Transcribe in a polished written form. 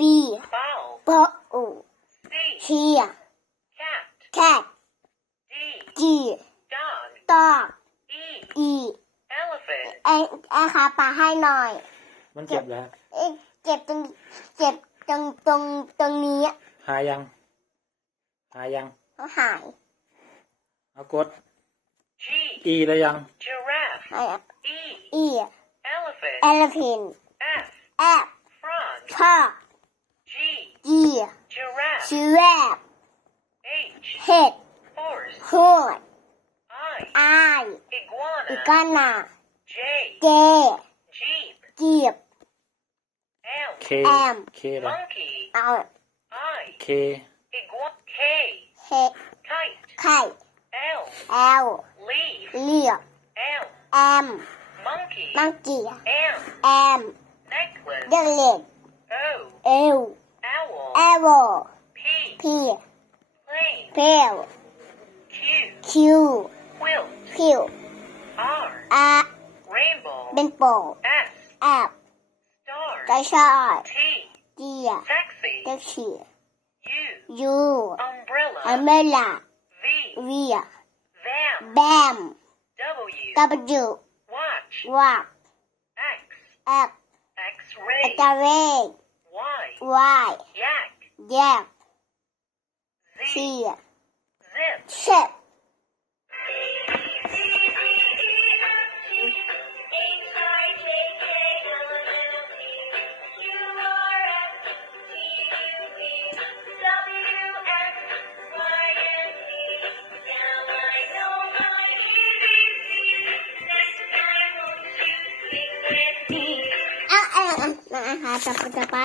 B. Fowl. Ball. C. C. Cat. Cat. D. G. Dog. Dog. E. E. Elephant. ไอ้ขาปลาให้หน่อย มันเจ็บแล้ว เจ็บตรงนี้ หายยัง เขาหาย เอากด G. อีแล้วยัง Giraffe. ไอ้ E. E. Elephant. Elephant. F. F. Frog. Frog. G. G. Giraffe. Giraffe. H. Head. Horse. Horse. I. I. Iguana. Iguana. J. J. Jeep. Jeep. L. เค M. เคเลย Monkey. I. K K. Head. Kite. Kite. L. L. Leaf. Leaf. M. M. Monkey. Monkey. M. M. Necklace. The leg. O. L. Owl. Arrow. P. P. Plane. Pail. Q. Q. Quilt. Q. R. R. Rainbow. เป็นโป่ง S. F. Star. กระชาก T. G. Taxi. แท็กซี่ U. U. Umbrella. อเมล่า V. V. Van. แบม W. W. Watch. วัก X. X. X-ray. ตะเรก Y. Y. Yak. แยก Z. C. Zip. เช็ดนะคะต่อไป